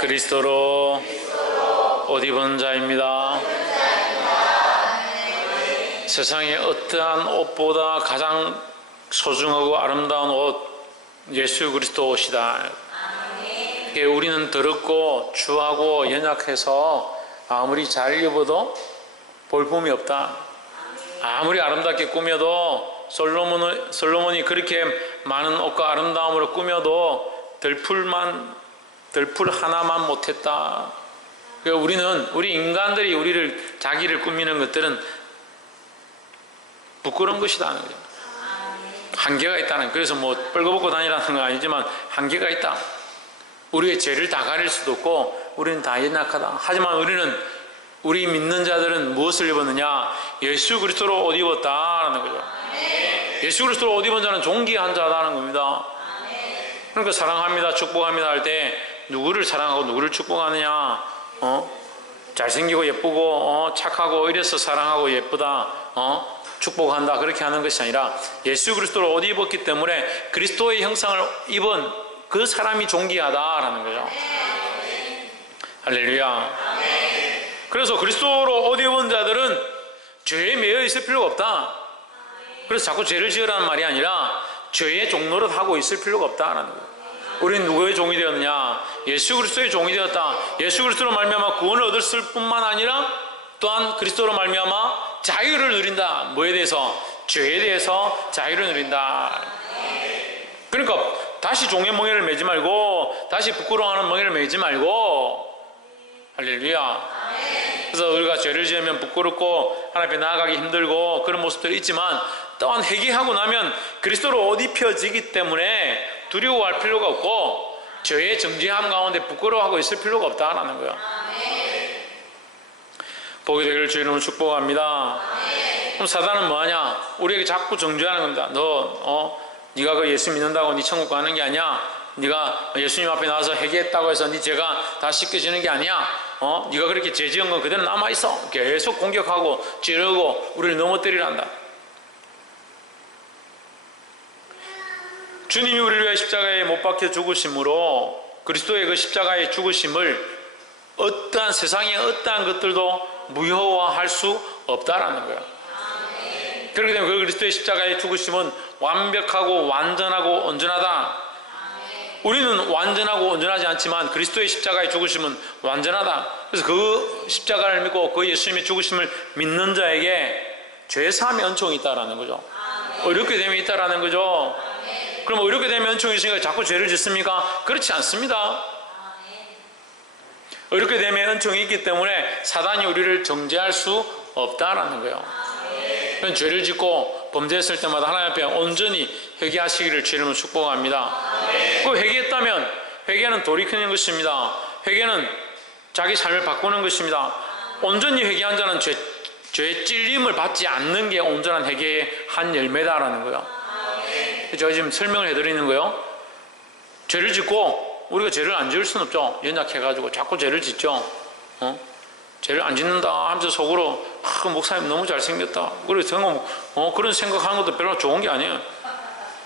그리스도로 옷 입은 자입니다. 세상에 어떠한 옷보다 가장 소중하고 아름다운 옷, 예수 그리스도 옷이다. 우리는 더럽고 추하고 연약해서 아무리 잘 입어도 볼품이 없다. 아무리 아름답게 꾸며도 솔로몬이 그렇게 많은 옷과 아름다움으로 꾸며도 덜풀 하나만 못했다. 우리 인간들이 자기를 꾸미는 것들은 부끄러운 것이다. 한계가 있다는. 그래서 뻘거벗고 다니라는 건 아니지만 한계가 있다. 우리의 죄를 다 가릴 수도 없고 우리는 다 연약하다. 하지만 우리 믿는 자들은 무엇을 입었느냐? 예수 그리스도로 옷 입었다라는 거죠. 예수 그리스도로 옷 입은 자는 존귀한 자라는 겁니다. 그러니까 사랑합니다, 축복합니다 할 때 누구를 사랑하고 누구를 축복하느냐? 잘생기고 예쁘고 착하고 이래서 사랑하고 예쁘다, 축복한다, 그렇게 하는 것이 아니라 예수 그리스도로 옷 입었기 때문에 그리스도의 형상을 입은 그 사람이 존귀하다라는 거죠. 할렐루야. 그래서 그리스도로 옷 입은 자들은 죄에 매여 있을 필요가 없다. 그래서 자꾸 죄를 지으라는 말이 아니라 죄의 종노릇 하고 있을 필요가 없다라는 거예요. 우리는 누구의 종이 되었느냐? 예수 그리스도의 종이 되었다. 예수 그리스도로 말미암아 구원을 얻을 뿐만 아니라 또한 그리스도로 말미암아 자유를 누린다. 뭐에 대해서? 죄에 대해서 자유를 누린다. 그러니까 다시 종의 멍에를 매지 말고, 다시 부끄러워하는 멍에를 매지 말고, 할렐루야. 그래서 우리가 죄를 지으면 부끄럽고 하나님 앞에 나아가기 힘들고 그런 모습들이 있지만, 또한 회개하고 나면 그리스도로 옷 입혀지기 때문에 두려워할 필요가 없고 죄의 정죄함 가운데 부끄러워하고 있을 필요가 없다라는 거예요. 복이 되기를 주의 이름으로 축복합니다. 그럼 사단은 뭐하냐? 우리에게 자꾸 정죄하는 겁니다. 네가 그 예수 믿는다고 네 천국 가는 게 아니야. 네가 예수님 앞에 나와서 회개했다고 해서 네 죄가 다 씻겨지는 게 아니야. 네가 그렇게 죄 지은 건 그대로 남아있어. 계속 공격하고 찌르고 우리를 넘어뜨리란다. 주님이 우리를 위해 십자가에 못 박혀 죽으심으로 그리스도의 그 십자가의 죽으심을 어떠한 세상의 어떠한 것들도 무효화할 수 없다라는 거예요. 그렇기 때문에 그 그리스도의 십자가의 죽으심은 완벽하고 완전하고 온전하다. 우리는 완전하고 온전하지 않지만 그리스도의 십자가의 죽으심은 완전하다. 그래서 그 십자가를 믿고 그 예수님의 죽으심을 믿는 자에게 죄사함의 은총이 있다라는 거죠. 어렵게 됨이 있다라는 거죠. 그럼 어렵게 되면 은총이 있으니까 자꾸 죄를 짓습니까? 그렇지 않습니다. 어렵게 되면 은총이 있기 때문에 사단이 우리를 정죄할 수 없다라는 거예요. 그런 죄를 짓고 범죄했을 때마다 하나님 앞에 온전히 회개하시기를 주님을 축복합니다. 그 회개했다면 회개는 돌이키는 것입니다. 회개는 자기 삶을 바꾸는 것입니다. 온전히 회개한 자는 죄의 찔림을 받지 않는 게 온전한 회개의 한 열매다라는 거예요. 제가 지금 설명을 해드리는 거예요. 죄를 짓고 우리가 죄를 안 지을 수는 없죠. 연약해가지고 자꾸 죄를 짓죠. 죄를 안 짓는다 하면서 속으로 그 목사님 너무 잘생겼다. 그래서 그런 생각하는 것도 별로 좋은 게 아니에요.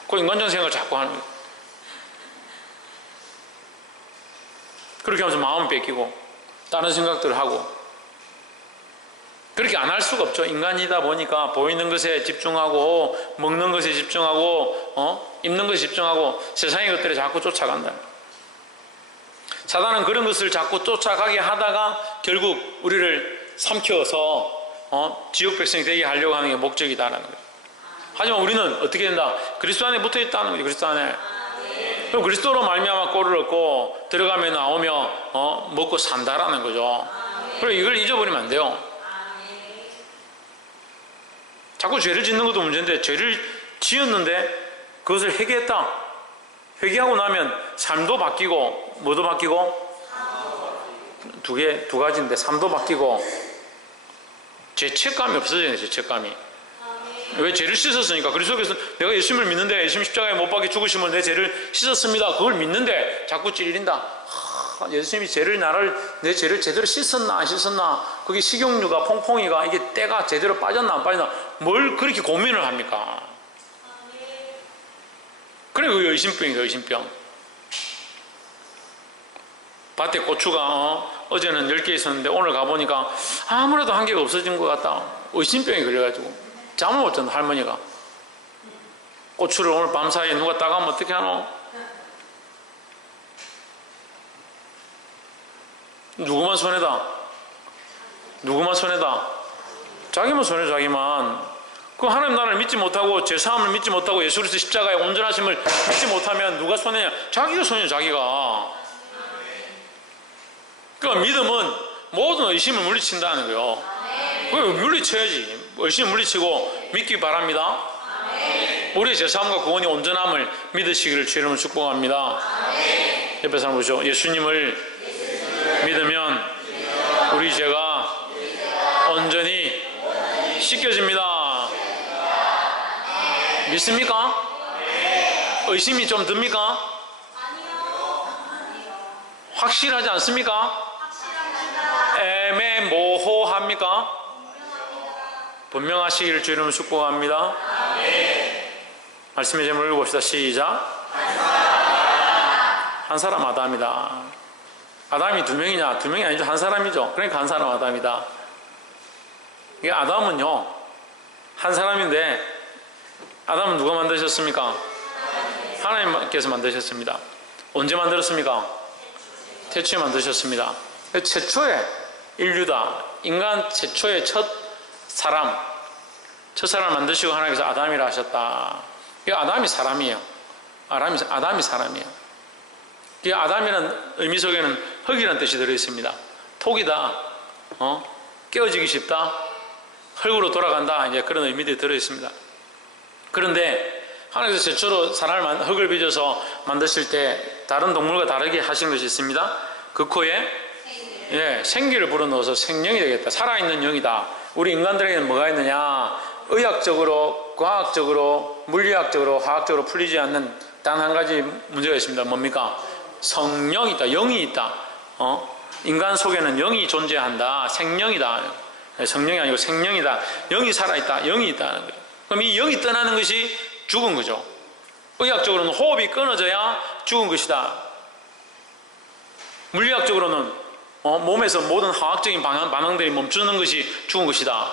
그 인간적인 생각을 자꾸 하는 거예요. 그렇게 하면서 마음 뺏기고 다른 생각들을 하고, 그렇게 안 할 수가 없죠. 인간이다 보니까 보이는 것에 집중하고 먹는 것에 집중하고 입는 것에 집중하고 세상의 것들에 자꾸 쫓아간다. 사단은 그런 것을 자꾸 쫓아가게 하다가 결국 우리를 삼켜서 지옥 백성이 되게 하려고 하는 게 목적이다라는 거예요. 하지만 우리는 어떻게 된다? 그리스도 안에 붙어 있다는 거죠. 그리스도 안에. 그럼 그리스도로 말미암아 꼴을 얻고 들어가며 나오며 먹고 산다라는 거죠. 그리고 이걸 잊어버리면 안 돼요. 자꾸 죄를 짓는 것도 문제인데, 죄를 지었는데 그것을 회개했다. 회개하고 나면 삶도 바뀌고 뭐도 바뀌고 두 가지인데 삶도 바뀌고 죄책감이 없어져요. 죄책감이. 왜? 죄를 씻었으니까. 그리스도께서 내가 예수님을 믿는데 예수님 십자가에 못 박혀 죽으심으로 내 죄를 씻었습니다. 그걸 믿는데 자꾸 찔린다. 예수님이 내 죄를 제대로 씻었나 안 씻었나, 그게 식용유가 퐁퐁이가 이게 때가 제대로 빠졌나 안 빠졌나, 뭘 그렇게 고민을 합니까? 그래, 그게 의심병이에요. 의심병. 밭에 고추가 어제는 10개 있었는데 오늘 가보니까 아무래도 한 개가 없어진 것 같다. 의심병이 걸려가지고 잠을 못 잤다. 할머니가 고추를 오늘 밤사이에 누가 따가면 어떻게 하노? 누구만 손해다? 누구만 손해다? 자기만 손해. 자기만. 그 하나님 나라를 믿지 못하고 제사함을 믿지 못하고 예수 그리스도 십자가의 온전하심을 믿지 못하면 누가 손해냐? 자기가 손해냐. 자기가. 그러니까 믿음은 모든 의심을 물리친다는 거예요. 그걸 물리쳐야지. 의심을 물리치고 믿기 바랍니다. 우리의 제사함과 구원이 온전함을 믿으시기를 주의 이름으로 축복합니다. 옆에 사람 보시죠. 예수님을 믿으면 우리 죄가 온전히 씻겨집니다. 믿습니까? 의심이 좀 듭니까? 확실하지 않습니까? 애매모호합니까? 분명하시기를 주의 이름으로 축복합니다. 말씀의 제목을 읽어봅시다. 시작. 한 사람 아담이다. 아담이 두 명이냐? 두 명이 아니죠. 한 사람이죠. 그러니까 한 사람 아담이다. 이게 아담은요, 한 사람인데, 아담은 누가 만드셨습니까? 하나님께서 만드셨습니다. 언제 만들었습니까? 태초에 만드셨습니다. 최초의 인류다. 인간 최초의 첫 사람을 만드시고 하나님께서 아담이라 하셨다. 이 아담이 사람이에요. 아담이 사람이에요. 이 아담이라는 의미 속에는 흙이라는 뜻이 들어있습니다. 톡이다. 깨어지기 쉽다. 흙으로 돌아간다. 이제 그런 의미들이 들어있습니다. 그런데 하나님께서 최초로 사람을 흙을 빚어서 만드실 때 다른 동물과 다르게 하신 것이 있습니다. 그 코에 생기를 불어넣어서 생명이 되겠다. 살아있는 영이다. 우리 인간들에게는 뭐가 있느냐? 의학적으로, 과학적으로, 물리학적으로, 화학적으로 풀리지 않는 단 한 가지 문제가 있습니다. 뭡니까? 성령이 있다. 영이 있다. 인간 속에는 영이 존재한다. 생명이다. 성령이 아니고 생명이다. 영이 살아있다. 영이 있다는 거죠. 그럼 이 영이 떠나는 것이 죽은 거죠. 의학적으로는 호흡이 끊어져야 죽은 것이다. 물리학적으로는 몸에서 모든 화학적인 반응들이 멈추는 것이 죽은 것이다.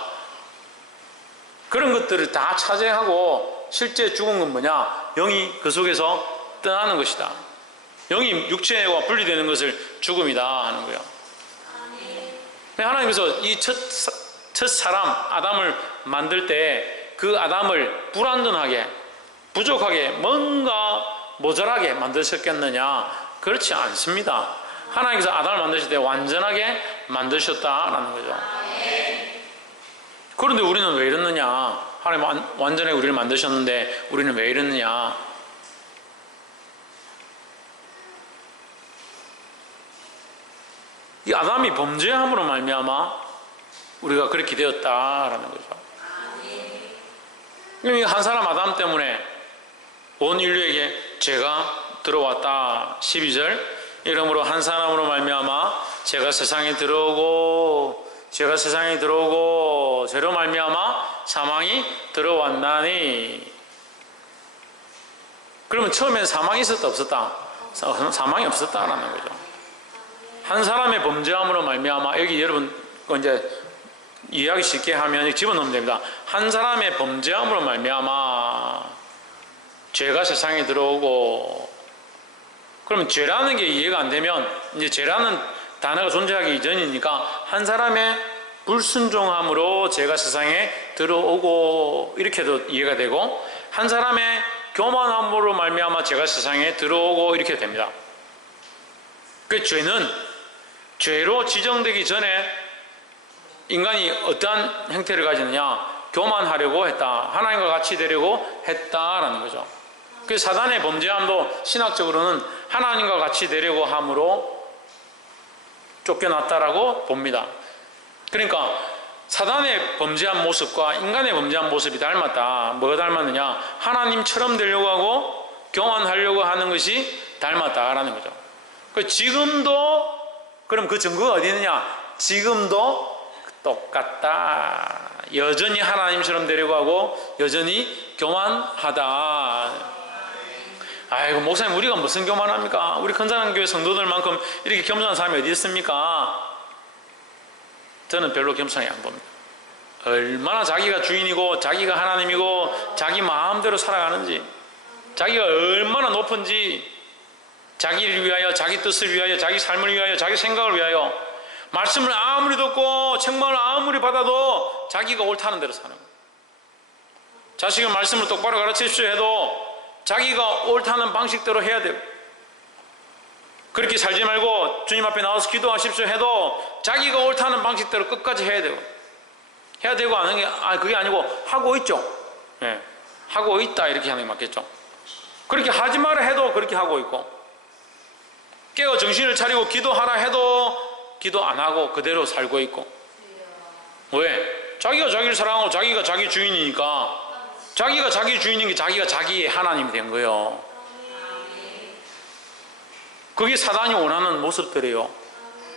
그런 것들을 다 차지하고 실제 죽은 건 뭐냐? 영이 그 속에서 떠나는 것이다. 영이 육체와 분리되는 것을 죽음이다 하는 거예요. 하나님께서 이 첫 사람 아담을 만들 때 그 아담을 불완전하게, 부족하게, 뭔가 모자라게 만드셨겠느냐? 그렇지 않습니다. 하나님께서 아담을 만드실 때 완전하게 만드셨다라는 거죠. 그런데 우리는 왜 이러느냐? 하나님 완전하게 우리를 만드셨는데 우리는 왜 이러느냐? 이 아담이 범죄함으로 말미암아 우리가 그렇게 되었다라는 거죠. 한 사람 아담 때문에 온 인류에게 죄가 들어왔다. 12절. 이러므로 한 사람으로 말미암아 죄가 세상에 들어오고 죄로 말미암아 사망이 들어왔나니. 그러면 처음엔 사망이 있었다 없었다? 사망이 없었다라는 거죠. 한 사람의 범죄함으로 말미암아, 여기 여러분 이제 이해하기 쉽게 하면 집어넣으면 됩니다. 한 사람의 범죄함으로 말미암아 죄가 세상에 들어오고. 그러면 죄라는 게 이해가 안 되면, 이제 죄라는 단어가 존재하기 이전이니까 한 사람의 불순종함으로 죄가 세상에 들어오고, 이렇게도 이해가 되고, 한 사람의 교만함으로 말미암아 죄가 세상에 들어오고, 이렇게 됩니다. 그 죄는 죄로 지정되기 전에 인간이 어떠한 형태를 가지느냐? 교만하려고 했다. 하나님과 같이 되려고 했다라는 거죠. 그 사단의 범죄함도 신학적으로는 하나님과 같이 되려고 함으로 쫓겨났다라고 봅니다. 그러니까 사단의 범죄한 모습과 인간의 범죄한 모습이 닮았다. 뭐가 닮았느냐? 하나님처럼 되려고 하고 교만하려고 하는 것이 닮았다라는 거죠. 지금도, 그럼 그 증거가 어디 있느냐? 지금도 똑같다. 여전히 하나님처럼 되려고 하고 여전히 교만하다. 아이고 목사님 우리가 무슨 교만합니까? 우리 큰사랑교회 성도들만큼 이렇게 겸손한 사람이 어디 있습니까? 저는 별로 겸손하게 안 봅니다. 얼마나 자기가 주인이고 자기가 하나님이고 자기 마음대로 살아가는지, 자기가 얼마나 높은지, 자기를 위하여, 자기 뜻을 위하여, 자기 삶을 위하여, 자기 생각을 위하여 말씀을 아무리 듣고 책망을 아무리 받아도 자기가 옳다는 대로 사는 거예요. 자식의 말씀을 똑바로 가르치십시오 해도 자기가 옳다는 방식대로 해야 돼요. 그렇게 살지 말고 주님 앞에 나와서 기도하십시오 해도 자기가 옳다는 방식대로 끝까지 해야 되고, 해야 되고 안 하는 게 그게 아니고 하고 있죠. 예, 하고 있다 이렇게 하는 게 맞겠죠. 그렇게 하지 마라 해도 그렇게 하고 있고, 깨어 정신을 차리고 기도하라 해도 기도 안 하고 그대로 살고 있고. 왜? 자기가 자기를 사랑하고 자기가 자기 주인이니까, 자기가 자기 주인인 게 자기가 자기의 하나님이 된 거예요. 그게 사단이 원하는 모습들이에요.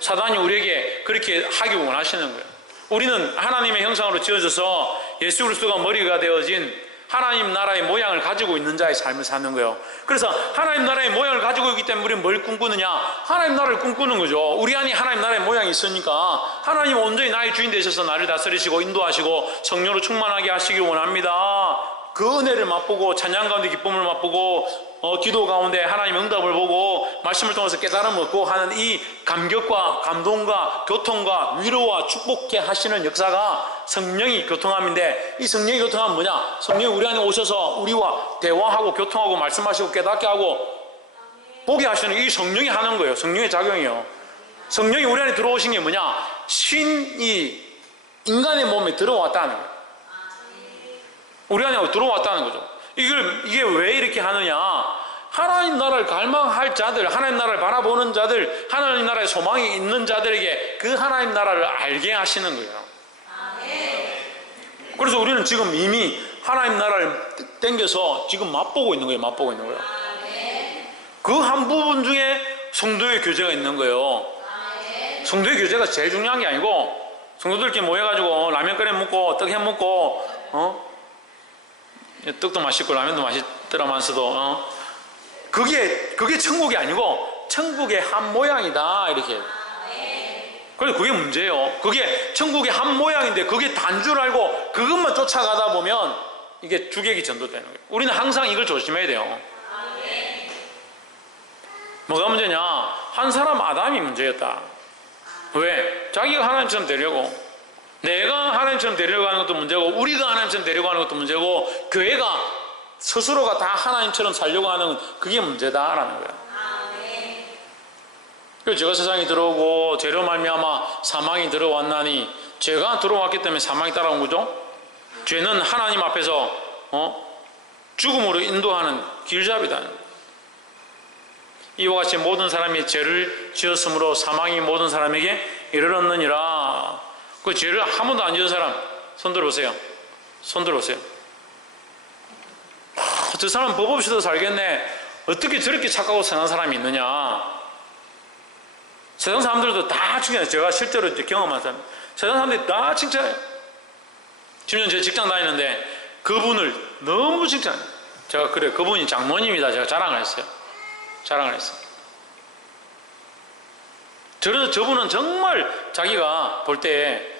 사단이 우리에게 그렇게 하기 원하시는 거예요. 우리는 하나님의 형상으로 지어져서 예수 그리스도가 머리가 되어진 하나님 나라의 모양을 가지고 있는 자의 삶을 사는 거예요. 그래서 하나님 나라의 모양을 가지고 있기 때문에 우리는 뭘 꿈꾸느냐? 하나님 나라를 꿈꾸는 거죠. 우리 안에 하나님 나라의 모양이 있으니까 하나님 온전히 나의 주인 되셔서 나를 다스리시고 인도하시고 성령으로 충만하게 하시길 원합니다. 그 은혜를 맛보고 찬양 가운데 기쁨을 맛보고 기도 가운데 하나님 응답을 보고 말씀을 통해서 깨달음을 얻고 하는 이 감격과 감동과 교통과 위로와 축복케 하시는 역사가 성령이 교통함인데, 이 성령이 교통함은 뭐냐? 성령이 우리 안에 오셔서 우리와 대화하고 교통하고 말씀하시고 깨닫게 하고 보게 하시는 이 성령이 하는 거예요. 성령의 작용이에요. 성령이 우리 안에 들어오신 게 뭐냐? 신이 인간의 몸에 들어왔다는 거예요. 우리 안에 들어왔다는 거죠. 이게 왜 이렇게 하느냐? 하나님 나라를 갈망할 자들, 하나님 나라를 바라보는 자들, 하나님 나라의 소망이 있는 자들에게 그 하나님 나라를 알게 하시는 거예요. 그래서 우리는 지금 이미 하나님 나라를 땡겨서 지금 맛보고 있는 거예요. 맛보고 있는 거예요. 그 한 부분 중에 성도의 교제가 있는 거예요. 성도의 교제가 제일 중요한 게 아니고, 성도들끼리 모여가지고 라면 끓여 먹고 떡 해 먹고 떡도 맛있고 라면도 맛있더라면서도 그게 천국이 아니고 천국의 한 모양이다 이렇게. 그래서 그게 문제예요. 그게 천국의 한 모양인데 그게 단 줄 알고 그것만 쫓아가다 보면 이게 주객이 전도되는 거예요. 우리는 항상 이걸 조심해야 돼요. 뭐가 문제냐? 한 사람 아담이 문제였다. 왜? 자기가 하나님처럼 되려고, 내가 하나님처럼 되려고 하는 것도 문제고, 우리가 하나님처럼 되려고 하는 것도 문제고, 교회가 스스로가 다 하나님처럼 살려고 하는 그게 문제다라는 거예요. 그래서 죄가 세상에 들어오고 죄로 말미암아 사망이 들어왔나니, 죄가 들어왔기 때문에 사망이 따라온 거죠. 죄는 하나님 앞에서 죽음으로 인도하는 길잡이다. 이와 같이 모든 사람이 죄를 지었으므로 사망이 모든 사람에게 이르렀느니라. 그 죄를 한 번도 안 지은 사람 손 들어보세요. 손 들어보세요. 저 사람 법 없이도 살겠네. 어떻게 저렇게 착하고 선한 사람이 있느냐. 세상 사람들도 다 칭찬해요. 제가 실제로 이제 경험한 사람, 세상 사람들이 다 칭찬해요. 심지어 제 직장 다니는데 그분을 너무 칭찬해요. 제가 그래, 그분이 장모님이다 제가 자랑을 했어요. 자랑을 했어요. 저분은 정말 자기가 볼 때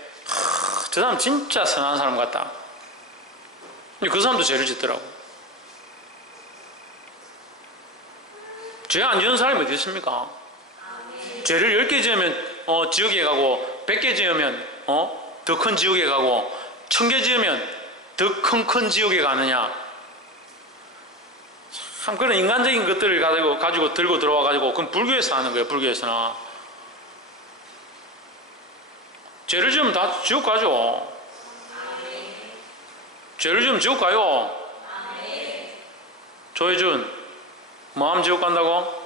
저 사람 진짜 선한 사람 같다. 근데 그 사람도 죄를 짓더라고. 죄 안 지은 사람이 어디 있습니까? 죄를 10개 지으면 지옥에 가고, 100개 지으면 더 큰 지옥에 가고, 1000개 지으면 더 큰 지옥에 가느냐. 참 그런 인간적인 것들을 가지고 들고 들어와가지고, 그럼 불교에서 하는 거예요. 불교에서나 죄를 지으면 다 지옥 가죠. 죄를 지으면 지옥 가요. 조혜준, 뭐하면 지옥 간다고?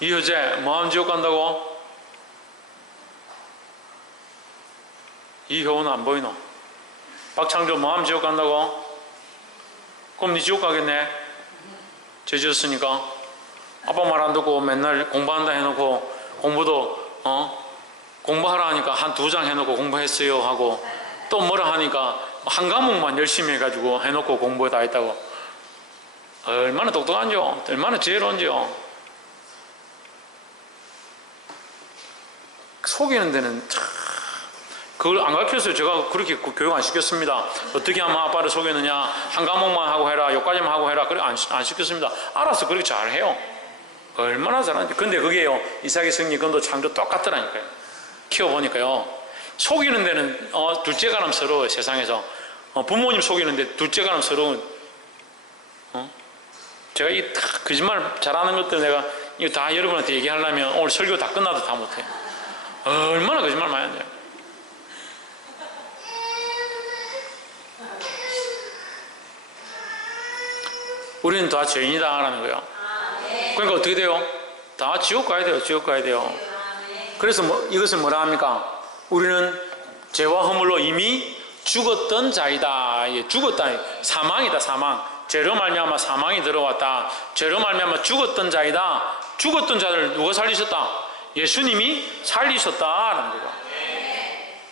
이효재, 뭐하면 지옥 간다고? 이효은 안 보이노? 박창조, 뭐하면 지옥 간다고? 그럼 니 지옥 가겠네? 죄 지었으니까. 아빠 말 안 듣고 맨날 공부한다 해놓고 공부도 공부하라 하니까 한 2장 해놓고 공부했어요 하고, 또 뭐라 하니까 한 과목만 열심히 해가지고 해놓고 공부 다 했다고. 얼마나 똑똑한지요? 얼마나 지혜로운지요? 속이는 데는 참, 그걸 안 가르쳤어요. 제가 그렇게 교육 안 시켰습니다. 어떻게 하면 아빠를 속였느냐, 한 과목만 하고 해라, 여기까지만 하고 해라, 그래 안 시켰습니다. 알아서 그렇게 잘해요. 얼마나 잘하는지. 근데 그게요, 이삭의 승리 건도 창조 똑같더라니까요. 키워보니까요, 속이는 데는 둘째가 남스러워요. 세상에서 부모님 속이는데 둘째가 남스러운, 제가 이 거짓말 잘하는 것들 내가 이거 다 여러분한테 얘기하려면 오늘 설교 다 끝나도 다 못해. 얼마나 거짓말 많이 하는데요. 우리는 다 죄인이다라는 거예요. 그러니까 어떻게 돼요? 다 지옥 가야 돼요. 지옥 가야 돼요. 그래서 이것은 뭐라 합니까? 우리는 죄와 허물로 이미 죽었던 자이다. 죽었다. 사망이다. 사망. 죄로 말미암아 사망이 들어왔다. 죄로 말미암아 죽었던 자이다. 죽었던 자를 누가 살리셨다? 예수님이 살리셨다라는 거죠.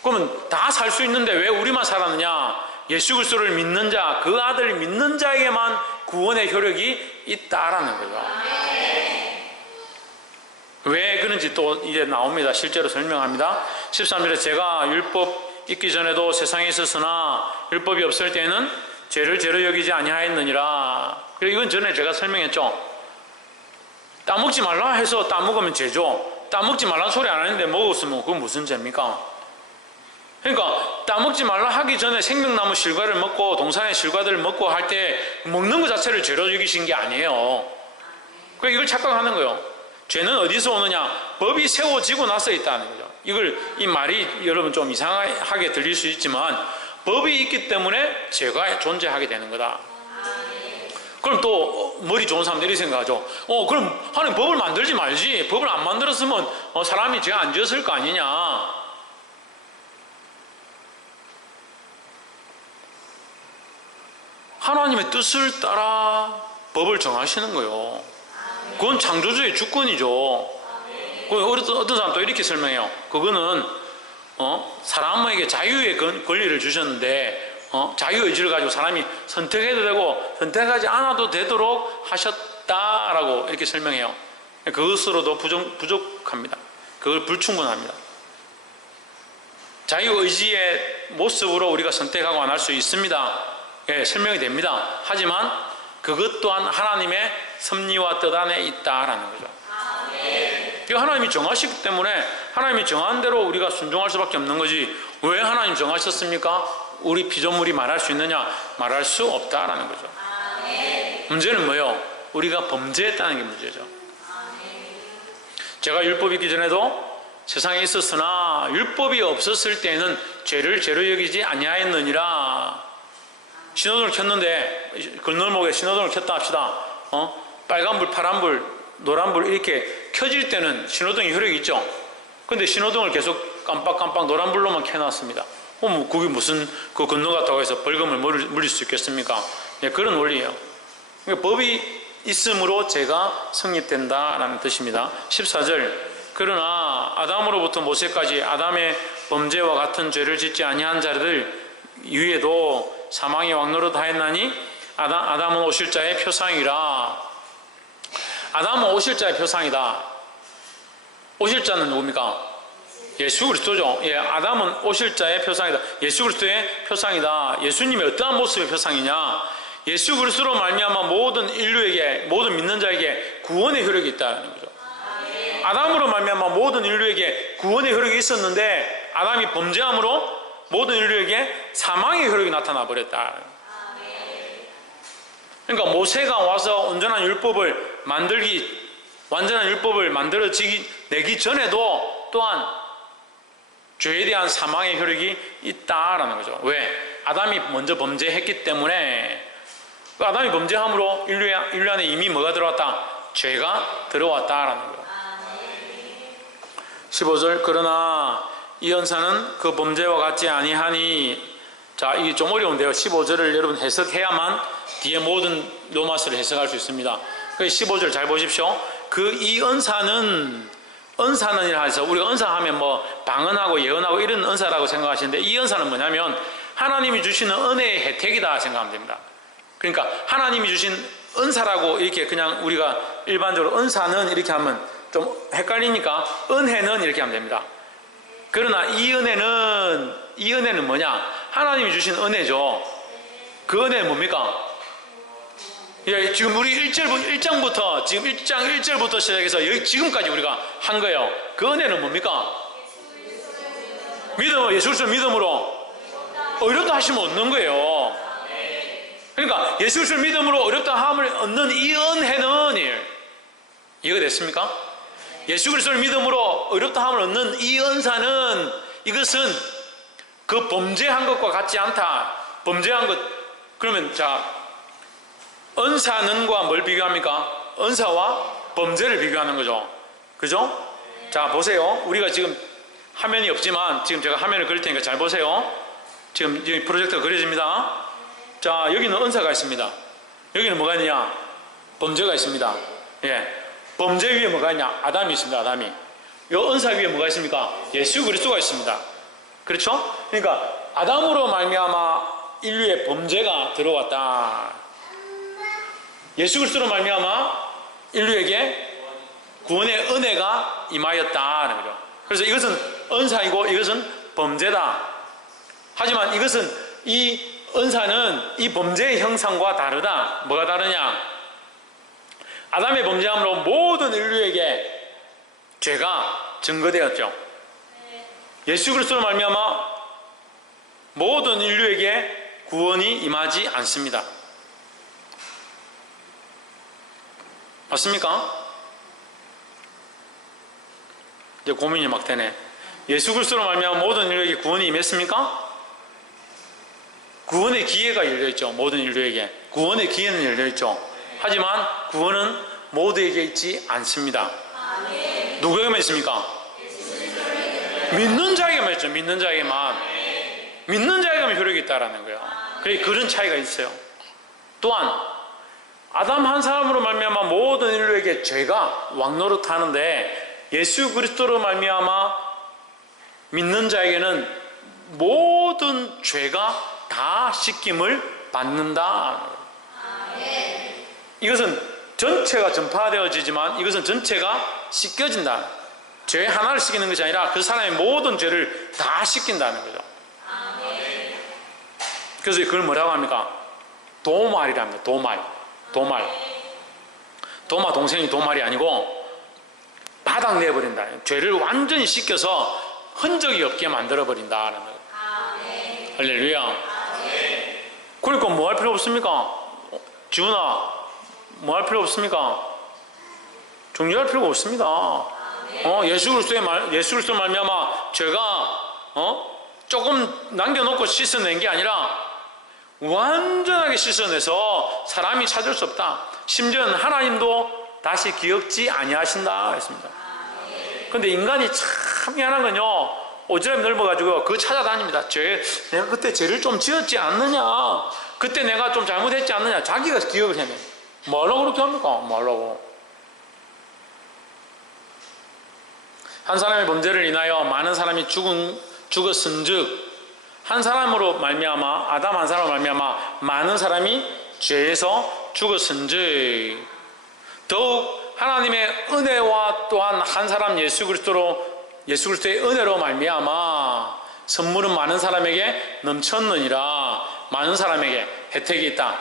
그러면 다 살 수 있는데 왜 우리만 살았느냐? 예수 그리스도를 믿는 자, 그 아들을 믿는 자에게만 구원의 효력이 있다라는 거죠. 왜 그런지 또 이제 나옵니다. 실제로 설명합니다. 13절에 제가 율법 있기 전에도 세상에 있었으나 율법이 없을 때는 죄를 죄로 여기지 아니하였느니라. 그리고 이건 전에 제가 설명했죠. 따먹지 말라 해서 따먹으면 죄죠. 따먹지 말라는 소리 안 하는데 먹었으면 그건 무슨 죄입니까? 그러니까 따먹지 말라 하기 전에 생명나무 실과를 먹고 동산의 실과들을 먹고 할 때 먹는 것 자체를 죄로 여기신 게 아니에요. 그러니까 이걸 착각하는 거예요. 죄는 어디서 오느냐? 법이 세워지고 나서 있다는 거죠. 이 말이 여러분 좀 이상하게 들릴 수 있지만 법이 있기 때문에 죄가 존재하게 되는 거다. 그럼 또 머리 좋은 사람들이 이렇게 생각하죠. 그럼 하나님 법을 만들지 말지. 법을 안 만들었으면 사람이 죄 안 지었을 거 아니냐. 하나님의 뜻을 따라 법을 정하시는 거예요. 그건 창조주의 주권이죠. 어떤 사람 또 이렇게 설명해요. 그거는 사람에게 자유의 권리를 주셨는데 자유의지를 가지고 사람이 선택해도 되고 선택하지 않아도 되도록 하셨다라고 이렇게 설명해요. 그것으로도 부족합니다. 그걸 불충분합니다. 자유의지의 모습으로 우리가 선택하고 안 할 수 있습니다. 예, 설명이 됩니다. 하지만 그것 또한 하나님의 섭리와 뜻 안에 있다라는 거죠. 이거 하나님이 정하시기 때문에 하나님이 정한 대로 우리가 순종할 수밖에 없는 거지. 왜 하나님 정하셨습니까? 우리 피조물이 말할 수 있느냐? 말할 수 없다라는 거죠. 문제는 뭐예요? 우리가 범죄했다는 게 문제죠. 제가 율법이 있기 전에도 세상에 있었으나 율법이 없었을 때는 죄를 죄로 여기지 아니하였느니라. 신호등을 켰는데 건널목에 신호등을 켰다 합시다. 빨간불, 파란불, 노란불 이렇게 켜질 때는 신호등이 효력이 있죠. 근데 신호등을 계속 깜빡깜빡 노란불로만 켜놨습니다. 그게 무슨 그 건너갔다고 해서 벌금을 물릴 수 있겠습니까? 네, 그런 원리예요. 그러니까 법이 있음으로 죄가 성립된다라는 뜻입니다. 14절 그러나 아담으로부터 모세까지 아담의 범죄와 같은 죄를 짓지 아니한 자들 위에도 사망이 왕노릇하였나니 아담은 오실 자의 표상이라. 아담은 오실 자의 표상이다. 오실 자는 누굽니까? 예수 그리스도죠. 예, 아담은 오실 자의 표상이다. 예수 그리스도의 표상이다. 예수님의 어떠한 모습의 표상이냐? 예수 그리스도로 말미암아 모든 인류에게, 모든 믿는 자에게 구원의 효력이 있다는 거죠. 아담으로 말미암아 모든 인류에게 구원의 효력이 있었는데 아담이 범죄함으로 모든 인류에게 사망의 효력이 나타나 버렸다. 그러니까 모세가 와서 온전한 율법을 완전한 율법을 내기 전에도 또한 죄에 대한 사망의 효력이 있다라는 거죠. 왜? 아담이 먼저 범죄했기 때문에. 아담이 범죄함으로 인류 안에 이미 뭐가 들어왔다? 죄가 들어왔다라는 거예요. 15절 그러나 이 연사는 그 범죄와 같지 아니하니. 자, 이게 좀 어려운데요. 15절을 여러분 해석해야만 뒤에 모든 로마서를 해석할 수 있습니다. 15절 잘 보십시오. 그 이 은사는 은사는 이라 해서 우리가 은사하면 뭐 방언하고 예언하고 이런 은사라고 생각하시는데, 이 은사는 뭐냐면 하나님이 주시는 은혜의 혜택이다 생각하면 됩니다. 그러니까 하나님이 주신 은사라고 이렇게 그냥 우리가 일반적으로 은사는 이렇게 하면 좀 헷갈리니까 은혜는 이렇게 하면 됩니다. 그러나 이 은혜는 뭐냐? 하나님이 주신 은혜죠. 그 은혜는 뭡니까? 지금 우리 1장부터 지금 1장 1절부터 시작해서 지금까지 우리가 한 거예요. 그 은혜는 뭡니까? 예수 그리스도 믿음으로 어렵다 하시면 얻는 거예요. 그러니까 예수 그리스도 믿음으로 어렵다 함을 얻는 이 은혜는, 이해가 됐습니까? 예수 그리스도를 믿음으로 어렵다 함을 얻는 이 은사는, 이것은 그 범죄한 것과 같지 않다. 범죄한 것, 그러면 자, 은사는과 뭘 비교합니까? 은사와 범죄를 비교하는 거죠. 그죠? 자, 보세요. 우리가 지금 화면이 없지만 지금 제가 화면을 그릴 테니까 잘 보세요. 지금 프로젝터가 그려집니다. 자, 여기는 은사가 있습니다. 여기는 뭐가 있느냐? 범죄가 있습니다. 예. 범죄 위에 뭐가 있냐? 아담이 있습니다. 아담이. 요 은사 위에 뭐가 있습니까? 예수 그리스도가 있습니다. 그렇죠? 그러니까 아담으로 말미암아 인류의 범죄가 들어왔다. 예수 그리스도로 말미암아 인류에게 구원의 은혜가 임하였다는 거죠. 그래서 이것은 은사이고 이것은 범죄다. 하지만 이것은, 이 은사는 이 범죄의 형상과 다르다. 뭐가 다르냐? 아담의 범죄함으로 모든 인류에게 죄가 증거되었죠. 예수 그리스도로 말미암아 모든 인류에게 구원이 임하지 않습니다. 맞습니까? 이제 고민이 막 되네. 예수 그리스도로 말미암아 모든 인류에게 구원이 임했습니까? 구원의 기회가 열려있죠. 모든 인류에게 구원의 기회는 열려있죠. 하지만 구원은 모두에게 있지 않습니다. 누구에게만 있습니까? 믿는 자에게만 있죠. 믿는 자에게만. 믿는 자에게만 효력이 있다라는 거예요. 그런 차이가 있어요. 또한 아담 한 사람으로 말미암아 모든 인류에게 죄가 왕노릇하는데, 예수 그리스도로 말미암아 믿는 자에게는 모든 죄가 다 씻김을 받는다. 이것은 전체가 전파되어지지만 이것은 전체가 씻겨진다. 죄 하나를 씻기는 것이 아니라 그 사람의 모든 죄를 다 씻긴다는 거죠. 그래서 그걸 뭐라고 합니까? 도말이랍니다. 도말. 도마 동생이 도말이 아니고 바닥 내버린다. 죄를 완전히 씻겨서 흔적이 없게 만들어버린다는 거예요. 할렐루야. 그러니까 뭐 할 필요 없습니까? 지훈아, 뭐 할 필요 없습니까? 정리할 필요가 없습니다. 예수 그리스도 말미암아 죄가 조금 남겨놓고 씻어낸 게 아니라 완전하게 씻어내서 사람이 찾을 수 없다. 심지어는 하나님도 다시 기억지 아니하신다 했습니다. 그런데 인간이 참 미안한 건요, 오지랖이 넓어가지고 그거 찾아다닙니다. 내가 그때 죄를 좀 지었지 않느냐, 그때 내가 좀 잘못했지 않느냐, 자기가 기억을 해내. 뭐라고 그렇게 합니까? 뭐라고? 한 사람의 범죄를 인하여 많은 사람이 죽었은즉, 한 사람으로 말미암아, 아담 한 사람으로 말미암아 많은 사람이 죄에서 죽었은즉, 더욱 하나님의 은혜와 또한 한 사람 예수 그리스도의 은혜로 말미암아 선물은 많은 사람에게 넘쳤느니라. 많은 사람에게 혜택이 있다.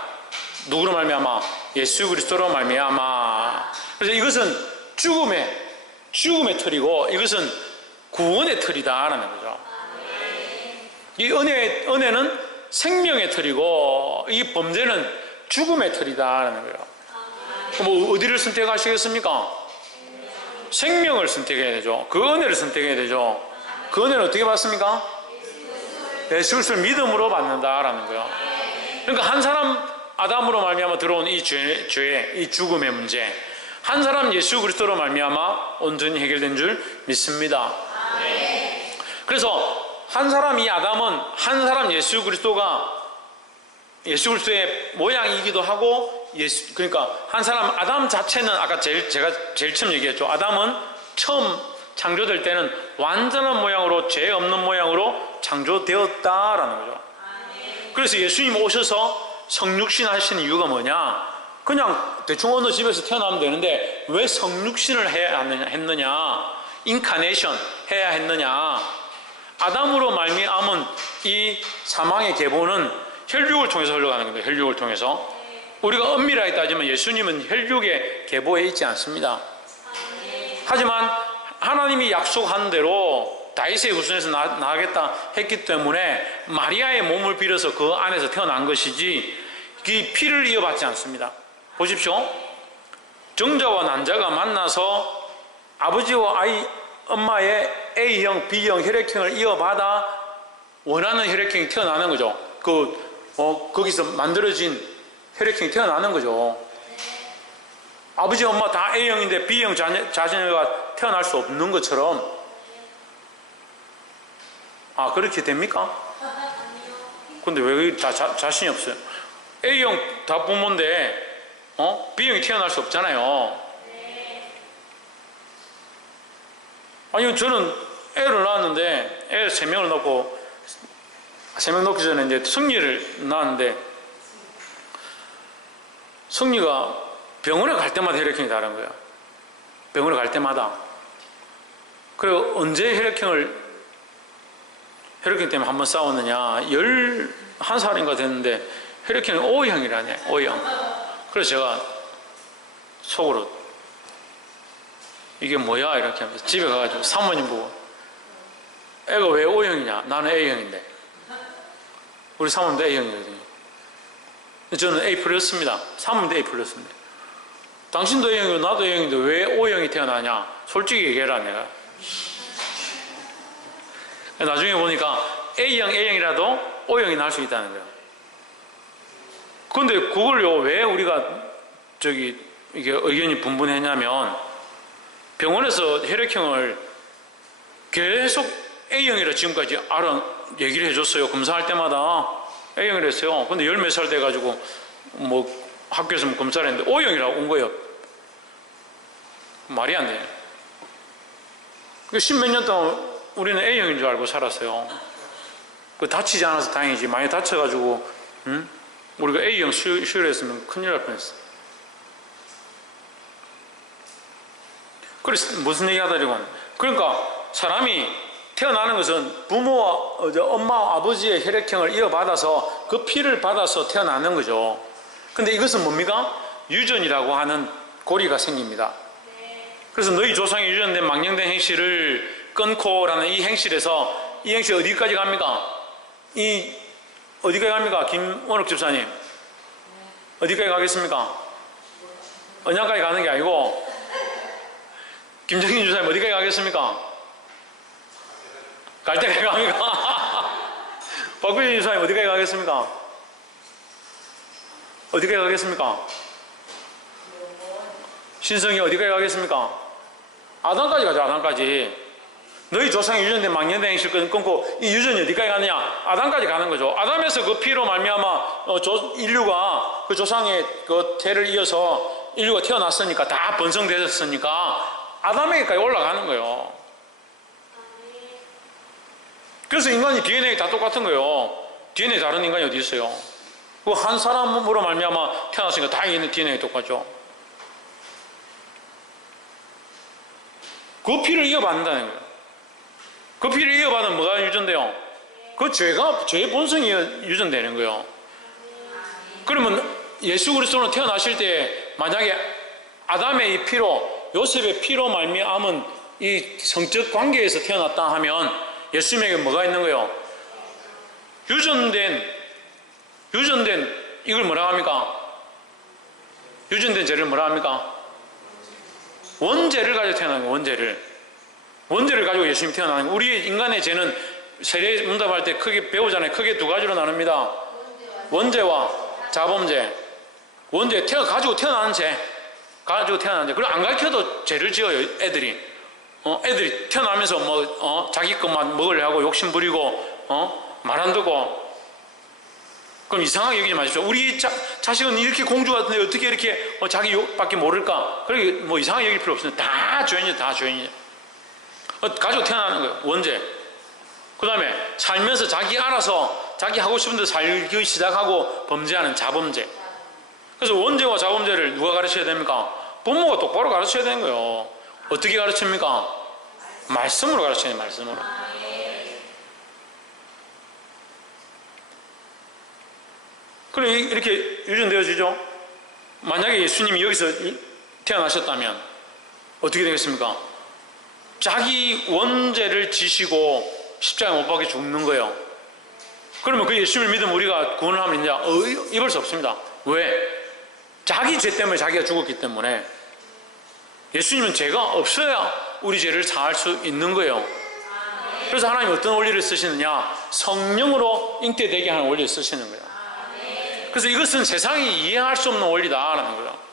누구로 말미암아? 예수 그리스도로 말미암아. 그래서 이것은 죽음의 틀이고 이것은 구원의 틀이다라는 거죠. 이 은혜는 생명의 틀이고 이 범죄는 죽음의 틀이다라는 거예요. 그럼 어디를 선택하시겠습니까? 생명을 선택해야 되죠. 그 은혜를 선택해야 되죠. 그 은혜는 어떻게 받습니까? 예수 그리스도를 믿음으로 받는다라는 거예요. 그러니까 한 사람 아담으로 말미암아 들어온 이 죄, 이 죽음의 문제, 한 사람 예수 그리스도로 말미암아 온전히 해결된 줄 믿습니다. 그래서 한 사람 이 아담은 한 사람 예수 그리스도의 모양이기도 하고, 그러니까 한 사람 아담 자체는 아까 제가 제일 처음 얘기했죠. 아담은 처음 창조될 때는 완전한 모양으로 죄 없는 모양으로 창조되었다라는 거죠. 그래서 예수님 오셔서 성육신 하신 이유가 뭐냐? 그냥 대충 어느 집에서 태어나면 되는데 왜 성육신을 해야 했느냐? 인카네이션 해야 했느냐? 아담으로 말미암은 이 사망의 계보는 혈육을 통해서 흘러가는 겁니다. 혈육을 통해서. 우리가 엄밀하게 따지면 예수님은 혈육의 계보에 있지 않습니다. 하지만 하나님이 약속한 대로 다윗의 후손에서 나가겠다 했기 때문에 마리아의 몸을 빌어서 그 안에서 태어난 것이지 이 피를 이어받지 않습니다. 보십시오. 정자와 난자가 만나서 아버지와 엄마의 A형, B형 혈액형을 이어받아 원하는 혈액형이 태어나는 거죠. 거기서 만들어진 혈액형이 태어나는 거죠. 아버지, 엄마 다 A형인데 B형 자녀가 태어날 수 없는 것처럼. 아, 그렇게 됩니까? 근데 왜 자신이 없어요? A형 다 부모인데 B형이 태어날 수 없잖아요. 아니, 저는 애를 낳았는데 애 3명을 낳고 3명 낳기 전에 이제 승리를 낳았는데 승리가 병원에 갈 때마다 혈액형이 다른 거야. 병원에 갈 때마다. 그리고 언제 혈액형 때문에 한번 싸웠느냐? 11살인가 됐는데 혈액형이 O형이라네. O형. 그래서 제가 속으로 이게 뭐야? 이렇게 하면서 집에 가가지고 사모님 보고 애가 왜 O형이냐? 나는 A형인데. 우리 사모님도 A형이거든요. 저는 A 플러스입니다. 사모님도 A 플러스인데. 당신도 A형이고 나도 A형인데 왜 O형이 태어나냐? 솔직히 얘기해라, 내가. 나중에 보니까 A형이라도 O형이 날 수 있다는 거예요. 그런데 그걸요, 왜 우리가 이게 의견이 분분했냐면 병원에서 혈액형을 계속 A형이라 지금까지 얘기를 해줬어요. 검사할 때마다 A형이라 했어요. 근데 10몇 살 돼가지고 학교에서 검사를 했는데 O형이라고 온 거예요. 말이 안 돼. 10몇 년 동안 우리는 A형인 줄 알고 살았어요. 다치지 않아서 다행이지. 많이 다쳐가지고 우리가 A형 수혈했으면 큰일 날 뻔했어. 그래서 무슨 얘기 하다리고 그러니까 사람이 태어나는 것은 부모와 엄마와 아버지의 혈액형을 이어받아서 그 피를 받아서 태어나는 거죠. 근데 이것은 뭡니까? 유전이라고 하는 고리가 생깁니다. 그래서 너희 조상이 유전된 망령된 행실을 끊고라는 이 행실에서 이 행실 어디까지 갑니까? 어디까지 갑니까? 김원욱 집사님 어디까지 가겠습니까? 언양까지 가는 게 아니고 김정인 집사님 어디까지 가겠습니까? 갈 때까지 갑니까? 박구진 집사님 어디까지 가겠습니까? 어디까지 가겠습니까? 신성이 어디까지 가겠습니까? 아담까지 가죠. 아담까지. 너희 조상이 유전된 망령된 행실을 끊고 이 유전이 어디까지 가느냐? 아담까지 가는 거죠. 아담에서 그 피로 말미암아 인류가 그 조상의 그 태를 이어서 인류가 태어났으니까 다 번성되었으니까 아담에게까지 올라가는 거예요. 그래서 인간이 DNA 다 똑같은 거예요. DNA 다른 인간이 어디 있어요? 그 한 사람으로 말미암아 태어났으니까 다 있는 DNA 똑같죠. 그 피를 이어받는다는 거예요. 그 피를 이어받으면 뭐가 유전돼요? 그 죄의 본성이 유전되는 거예요. 그러면 예수 그리스도는 태어나실 때 만약에 아담의 이 피로 요셉의 피로 말미암은 이 성적 관계에서 태어났다 하면 예수님에게 뭐가 있는 거예요? 유전된 이걸 뭐라 합니까? 유전된 죄를 뭐라 합니까? 원죄를 가지고 태어나는 거예요. 원죄를 가지고 예수님이 태어나는 거예요. 우리 인간의 죄는 세례 문답할 때 크게 배우잖아요. 크게 두 가지로 나눕니다. 원죄와 자범죄. 원죄 가지고 태어나는 죄. 그리고 안 가르쳐도 죄를 지어요. 애들이 태어나면서 자기 것만 먹으려 하고 욕심 부리고 말 안 듣고. 그럼 이상하게 여기지 마십시오. 우리 자식은 이렇게 공주 같은데 어떻게 이렇게 자기 욕밖에 모를까? 그렇게 이상하게 여길 필요 없어요. 다 죄인이에요. 다 죄인이에요. 가지고 태어나는 거예요. 원죄. 그 다음에 살면서 자기 알아서 자기 하고 싶은 대로 살기 시작하고 범죄하는 자범죄. 그래서 원죄와 자범죄를 누가 가르쳐야 됩니까? 부모가 똑바로 가르쳐야 되는 거예요. 어떻게 가르칩니까? 말씀으로 가르쳐야 돼요. 말씀으로. 그럼 이렇게 유전되어지죠. 만약에 예수님이 여기서 태어나셨다면 어떻게 되겠습니까? 자기 원죄를 지시고 십자가에 못 박혀 죽는 거예요. 그러면 그 예수님을 믿으면 우리가 구원을 하면 이제 입을 수 없습니다. 왜? 자기 죄 때문에 자기가 죽었기 때문에. 예수님은 죄가 없어야 우리 죄를 사할 수 있는 거예요. 그래서 하나님이 어떤 원리를 쓰시느냐? 성령으로 잉태되게 하는 원리를 쓰시는 거예요. 그래서 이것은 세상이 이해할 수 없는 원리다라는 거예요.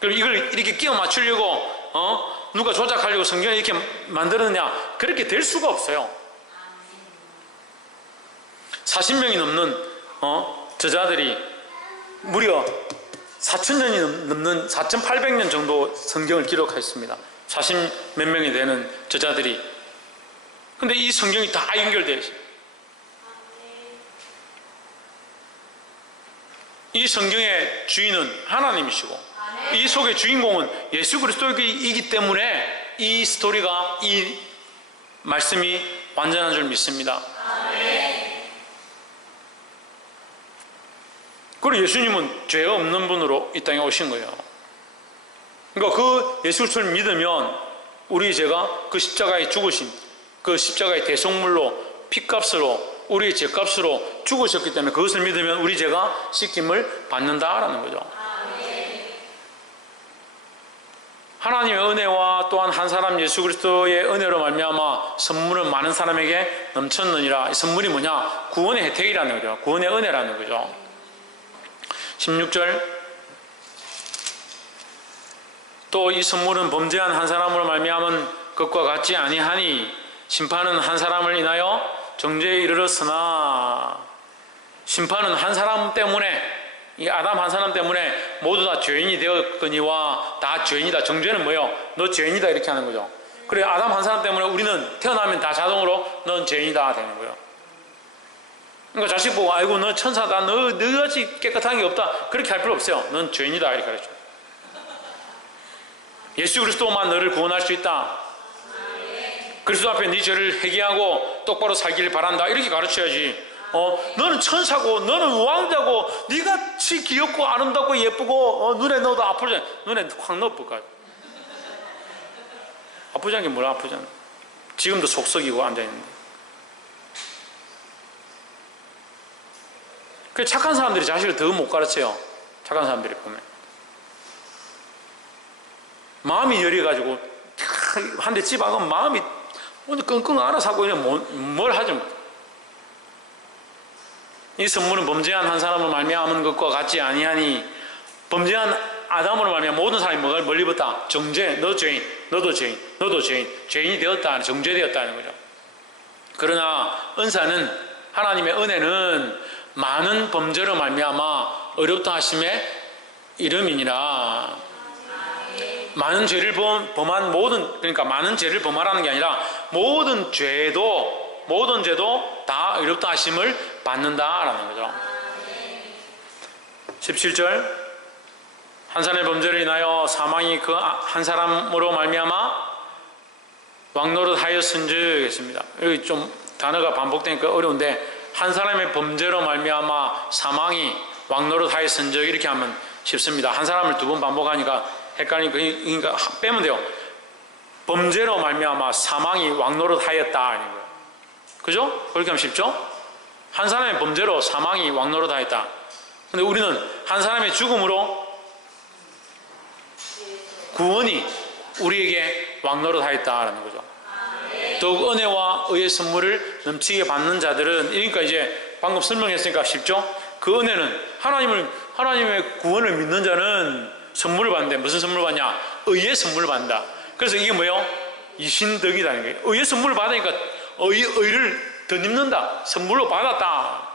그럼 이걸 이렇게 끼워 맞추려고 누가 조작하려고 성경을 이렇게 만들었느냐? 그렇게 될 수가 없어요. 40명이 넘는 저자들이 무려 4,000년이 넘는 4,800년 정도 성경을 기록했습니다. 40 몇 명이 되는 저자들이. 근데 이 성경이 다 연결되어 있어요. 이 성경의 주인은 하나님이시고 이 속의 주인공은 예수 그리스도이기 때문에 이 스토리가, 이 말씀이 완전한 줄 믿습니다. 그리고 예수님은 죄 없는 분으로 이 땅에 오신 거예요. 그러니까 그 예수 그리스도를 믿으면 우리 죄가 그 십자가에 죽으신, 그 십자가의 대속물로, 피값으로, 우리의 죄값으로 죽으셨기 때문에 그것을 믿으면 우리 죄가 씻김을 받는다라는 거죠. 하나님의 은혜와 또한 한 사람 예수 그리스도의 은혜로 말미암아 선물은 많은 사람에게 넘쳤느니라. 이 선물이 뭐냐? 구원의 혜택이라는 거죠. 구원의 은혜라는 거죠. 16절, 또 이 선물은 범죄한 한 사람으로 말미암은 것과 같지 아니하니 심판은 한 사람을 인하여 정죄에 이르렀으나. 심판은 한 사람 때문에, 이 아담 한 사람 때문에 모두 다 죄인이 되었거니와. 다 죄인이다. 정죄는 뭐예요? 너 죄인이다 이렇게 하는 거죠. 그래, 아담 한 사람 때문에 우리는 태어나면 다 자동으로 넌 죄인이다 되는 거예요. 그러니까 자식 보고 아이고 너 천사다, 너같이 깨끗한 게 없다 그렇게 할 필요 없어요. 넌 죄인이다 이렇게 가르쳐요. 예수 그리스도만 너를 구원할 수 있다. 그리스도 앞에 네 죄를 회개하고 똑바로 살기를 바란다 이렇게 가르쳐야지. 너는 천사고 너는 왕자고 네같이 귀엽고 아름답고 예쁘고 눈에 넣어도 아프지 않아. 눈에 확 넣어볼까? 아프지 않게 뭘 아프잖아. 지금도 속썩이고 앉아있는데. 그 착한 사람들이 자식을 더 못 가르쳐요. 착한 사람들이 보면 마음이 여려가지고 한 대 집어가면 마음이 오늘 끙끙 알아서 하고 그냥 뭘 하지 못해. 이 선물은 범죄한 한 사람을 말미암은 것과 같지 아니하니. 범죄한 아담으로 말미암아 모든 사람이 뭘 입었다? 정죄. 너 죄인, 너도 죄인, 너도 죄인. 죄인이 되었다, 정죄되었다는 거죠. 그러나 은사는, 하나님의 은혜는 많은 범죄로 말미암아 어렵다 하심의 이름이니라. 많은 죄를 범한 모든, 그러니까 많은 죄를 범하라는 게 아니라 모든 죄도 다 어렵다 하심을 받는다라는 거죠. 17절, 한 사람의 범죄를 인하여 사망이 그 한 사람으로 말미암아 왕노릇 하였은즉 했습니다. 여기 좀 단어가 반복되니까 어려운데, 한 사람의 범죄로 말미암아 사망이 왕노릇 하였은즉 이렇게 하면 쉽습니다. 한 사람을 두 번 반복하니까 헷갈리니까 그러니까 빼면 돼요. 범죄로 말미암아 사망이 왕노릇 하였다 아닌 거예요. 그죠? 그렇게 하면 쉽죠? 한 사람의 범죄로 사망이 왕노릇 하였다. 근데 우리는 한 사람의 죽음으로 구원이 우리에게 왕노릇 하였다라는 거죠. 더욱 은혜와 의의 선물을 넘치게 받는 자들은, 그러니까 이제 방금 설명했으니까 쉽죠? 그 은혜는 하나님의 구원을 믿는 자는 선물을 받는데, 무슨 선물을 받냐? 의의 선물을 받는다. 그래서 이게 뭐예요? 이신덕이라는 거예요. 의의 선물을 받으니까 의를 덧입는다. 선물로 받았다.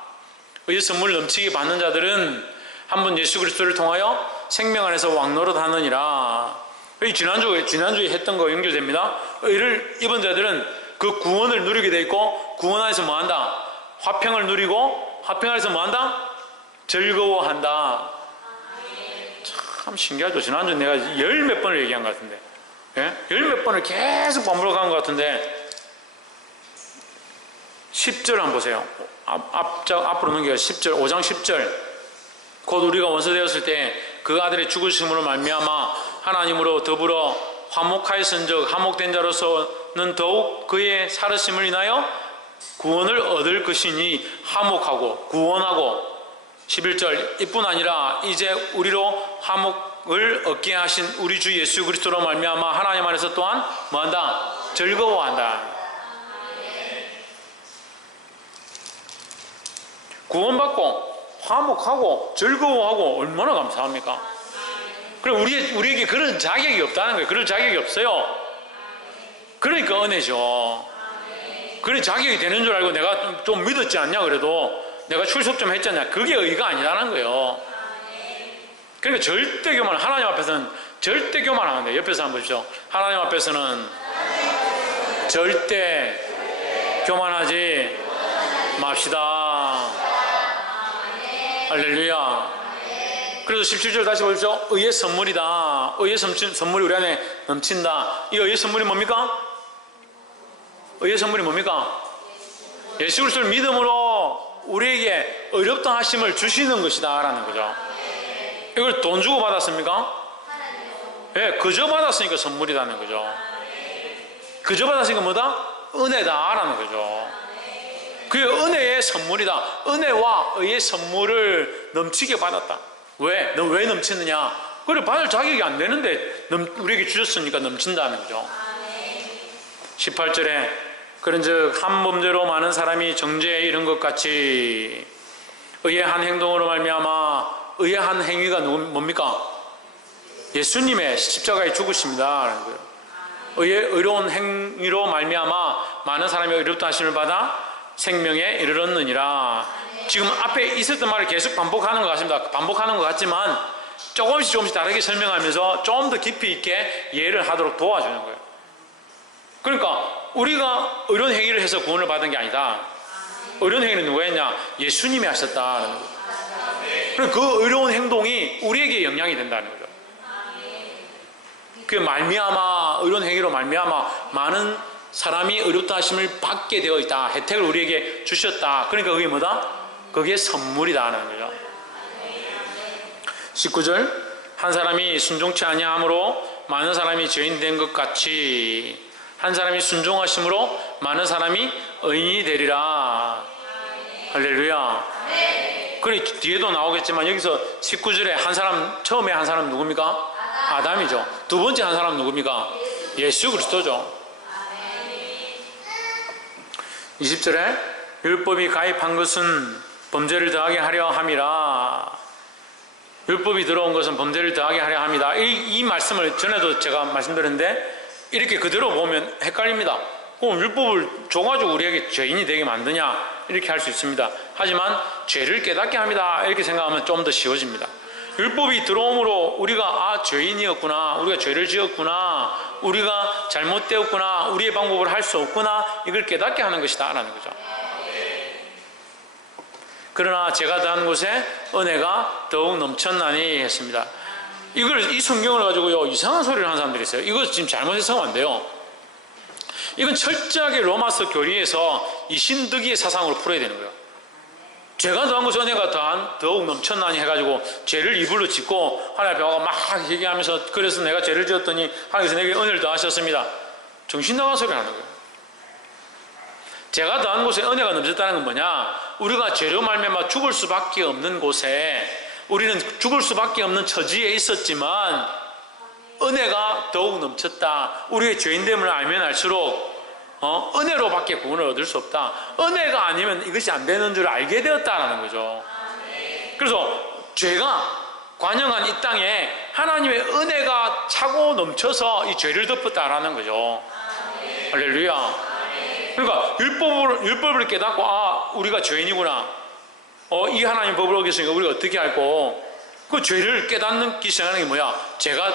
의의 선물을 넘치게 받는 자들은 한 번 예수 그리스도를 통하여 생명 안에서 왕노릇 하느니라. 이 지난주에 했던 거 연결됩니다. 의를 입은 자들은 그 구원을 누리게 돼 있고, 구원 안에서 뭐 한다? 화평을 누리고, 화평 안에서 뭐 한다? 즐거워한다. 참 신기하죠. 지난주 내가 열 몇 번을 얘기한 것 같은데, 예? 열 몇 번을 계속 반복한 것 같은데, 10절 한번 보세요. 앞으로 넘겨요. 10절, 5장 10절. 곧 우리가 원수 되었을 때 그 아들의 죽으심으로 말미암아 하나님으로 더불어 화목하였은즉 화목된 자로서는 더욱 그의 살으심을 인하여 구원을 얻을 것이니 화목하고 구원하고. 11절 이뿐 아니라 이제 우리로 화목을 얻게 하신 우리 주 예수 그리스도로 말미암아 하나님 안에서 또한 뭐한다? 즐거워한다. 구원받고 화목하고 즐거워하고 얼마나 감사합니까? 그럼 우리에게 그런 자격이 없다는 거예요. 그런 자격이 없어요. 그러니까 은혜죠. 그런 자격이 되는 줄 알고 내가 좀 믿었지 않냐 그래도 내가 출석 좀 했잖냐. 그게 의가 아니라는 거예요. 그러니까 절대 교만, 하나님 앞에서는 절대 교만하면 돼요. 옆에서 한번 보십시오. 하나님 앞에서는 절대 교만하지 맙시다. 할렐루야. 그래서 17절 다시 보십시오. 의의 선물이다. 의의 선물이 우리 안에 넘친다. 이 의의 선물이 뭡니까? 의의 선물이 뭡니까? 예수 그리스도를 믿음으로 우리에게 의롭다 하심을 주시는 것이다 라는 거죠. 이걸 돈 주고 받았습니까? 예, 그저 받았으니까 선물이라는 거죠. 그저 받았으니까 뭐다? 은혜다 라는 거죠. 그게 은혜의 선물이다. 은혜와 의의 선물을 넘치게 받았다. 왜? 너 왜 넘치느냐? 그래, 받을 자격이 안 되는데 우리에게 주셨으니까 넘친다는 거죠. 18절에 그런즉 한 범죄로 많은 사람이 정죄에 이른 것 같이 의의 한 행동으로 말미암아, 의의 한 행위가 뭡니까? 예수님의 십자가의 죽으심이다. 의의 의로운 행위로 말미암아 많은 사람이 의롭다 하심을 받아 생명에 이르렀느니라. 지금 앞에 있었던 말을 계속 반복하는 것 같습니다. 반복하는 것 같지만 조금씩 다르게 설명하면서 좀 더 깊이 있게 이해를 하도록 도와주는 거예요. 그러니까 우리가 의로운 행위를 해서 구원을 받은 게 아니다. 의로운 행위는 누가 했냐? 예수님이 하셨다는 거예요. 그럼 그 의로운 행동이 우리에게 영향이 된다는 거죠. 그 말미암아, 의로운 행위로 말미암아 많은 사람이 의롭다 하심을 받게 되어 있다. 혜택을 우리에게 주셨다. 그러니까 그게 뭐다? 그게 선물이다 하는 거죠. 19절 한 사람이 순종치 아니함으로 많은 사람이 죄인 된 것 같이 한 사람이 순종하심으로 많은 사람이 의인이 되리라. 할렐루야. 그래 뒤에도 나오겠지만 여기서 19절에 한 사람, 처음에 한 사람 누굽니까? 아담이죠. 두 번째 한 사람 누굽니까? 예수 그리스도죠. 20절에 율법이 가입한 것은 범죄를 더하게 하려 함이라. 율법이 들어온 것은 범죄를 더하게 하려 함이다. 이 말씀을 전에도 제가 말씀드렸는데 이렇게 그대로 보면 헷갈립니다. 그럼 율법을 줘가지고 우리에게 죄인이 되게 만드냐? 이렇게 할 수 있습니다. 하지만 죄를 깨닫게 합니다. 이렇게 생각하면 좀 더 쉬워집니다. 율법이 들어옴으로 우리가 죄인이었구나, 우리가 죄를 지었구나, 우리가 잘못되었구나, 우리의 방법을 할 수 없구나, 이걸 깨닫게 하는 것이다 라는 거죠. 그러나 제가 더한 곳에 은혜가 더욱 넘쳤나니 했습니다. 이 성경을 가지고요 이상한 소리를 하는 사람들이 있어요. 이거 지금 잘못 해석하면 안 돼요. 이건 철저하게 로마서 교리에서 이 신득이의 사상으로 풀어야 되는 거예요. 죄가 더한 것은 은혜가 더욱 넘쳤나니 해가지고 죄를 이불로 짓고 하나님 앞에 와서 막 얘기하면서 그래서 내가 죄를 지었더니 하나님께서 내게 은혜를 더하셨습니다. 정신 나간 소리를 하는 거예요. 죄가 더한 곳에 은혜가 넘쳤다는 건 뭐냐? 우리가 죄로 말미암아 죽을 수밖에 없는 곳에, 우리는 죽을 수밖에 없는 처지에 있었지만 은혜가 더욱 넘쳤다. 우리의 죄인됨을 알면 알수록 은혜로밖에 구원을 얻을 수 없다. 은혜가 아니면 이것이 안 되는 줄 알게 되었다라는 거죠. 그래서 죄가 관영한 이 땅에 하나님의 은혜가 차고 넘쳐서 이 죄를 덮었다라는 거죠. 할렐루야. 그러니까 율법을 깨닫고 우리가 죄인이구나. 이 하나님 법을 어겼으니까 우리가 어떻게 할고 그 죄를 깨닫기 시작하는 게 뭐야? 죄가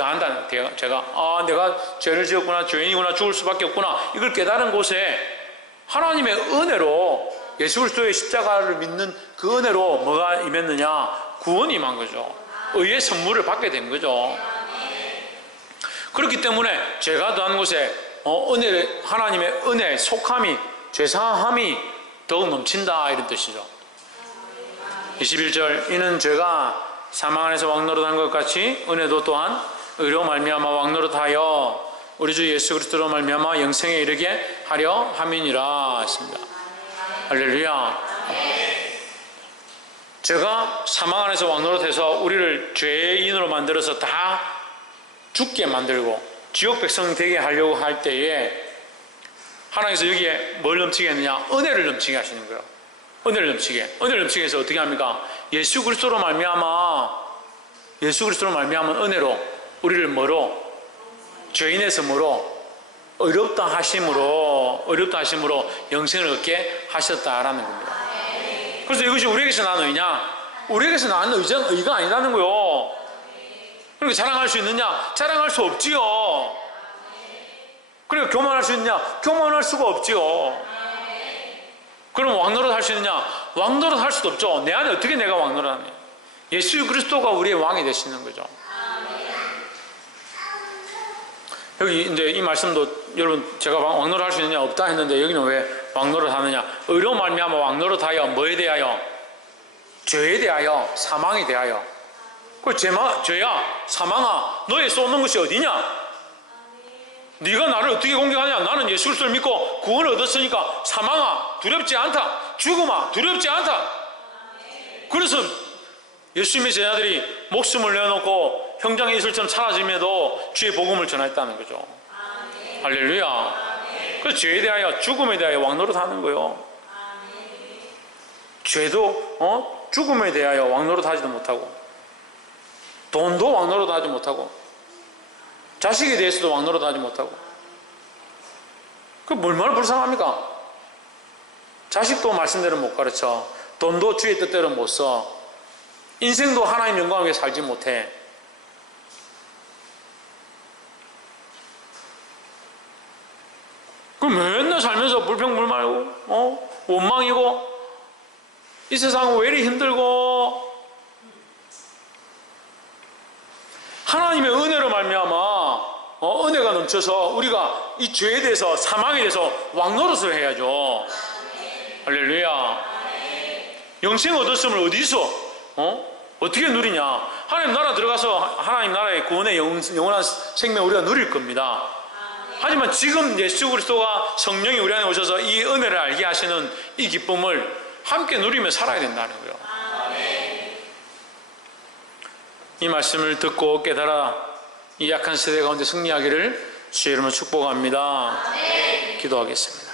더한다는 거예요. 제가 내가 죄를 지었구나, 죄인이구나, 죽을 수밖에 없구나, 이걸 깨달은 곳에 하나님의 은혜로 예수 그리스도의 십자가를 믿는 그 은혜로 뭐가 임했느냐? 구원이 임한 거죠. 의의 선물을 받게 된 거죠. 그렇기 때문에 죄가 더한 곳에 하나님의 은혜, 속함이, 죄사함이 더욱 넘친다, 이런 뜻이죠. 21절, 이는 죄가 사망 안에서 왕노릇한 것 같이 은혜도 또한 의로 말미암아 왕노릇하여 우리 주 예수 그리스도로 말미암아 영생에 이르게 하려 함이니라 했습니다. 할렐루야. 죄가 사망 안에서 왕노릇해서 우리를 죄인으로 만들어서 다 죽게 만들고 지옥 백성 되게 하려고 할 때에 하나님께서 여기에 뭘 넘치게 했느냐? 은혜를 넘치게 하시는 거예요. 은혜를 넘치게 해서 어떻게 합니까? 예수 그리스도로 말미암아 은혜로 우리를 뭐로? 죄인에서 뭐로? 의롭다 하심으로 영생을 얻게 하셨다라는 겁니다. 그래서 이것이 우리에게서 난 의냐? 우리에게서 난 의가 아니라는 거요. 그러니까 자랑할 수 있느냐? 자랑할 수 없지요. 그러니까 교만할 수 있느냐? 교만할 수가 없지요. 그럼 왕노릇 할 수 있느냐? 왕노릇 할 수도 없죠. 내 안에 어떻게 내가 왕노릇 하느냐? 예수 그리스도가 우리의 왕이 되시는 거죠. 여기 이제 이 말씀도 여러분 제가 왕노릇 할 수 있느냐? 없다 했는데 여기는 왜 왕노릇 하느냐? 의로 말미암아 왕노릇하여 뭐에 대하여? 죄에 대하여, 사망에 대하여. 그 죄야, 사망아, 너의 쏟는 것이 어디냐? 네가 나를 어떻게 공격하냐? 나는 예수 그리스도를 믿고 구원을 얻었으니까 사망아, 두렵지 않다. 죽음아, 두렵지 않다. 그래서 예수님의 제자들이 목숨을 내어놓고 형장의 이슬처럼 사라짐에도 주의 복음을 전했다는 거죠. 할렐루야. 그래서 죄에 대하여, 죽음에 대하여 왕노릇하는 거예요. 죄도 죽음에 대하여 왕노릇하지도 못하고, 돈도 왕노릇하지 못하고, 자식에 대해서도 왕노릇하지 못하고. 그 얼마나 불쌍합니까? 자식도 말씀대로 못 가르쳐, 돈도 주의 뜻대로 못 써, 인생도 하나님 영광을 위해 살지 못해. 그럼 맨날 살면서 불평불만이고 원망이고 이 세상은 왜 이리 힘들고, 하나님의 은혜로 말미암아 은혜가 넘쳐서 우리가 이 죄에 대해서, 사망에 대해서 왕노릇을 해야죠. 할렐루야. 영생 얻었음을 어디서 어떻게 누리냐? 하나님 나라 들어가서 하나님 나라의 구원의 영원한 생명 우리가 누릴 겁니다. 하지만 지금 예수 그리스도가 성령이 우리 안에 오셔서 이 은혜를 알게 하시는 이 기쁨을 함께 누리며 살아야 된다는 거예요. 이 말씀을 듣고 깨달아 이 약한 세대 가운데 승리하기를 주의 이름으로 축복합니다. 기도하겠습니다.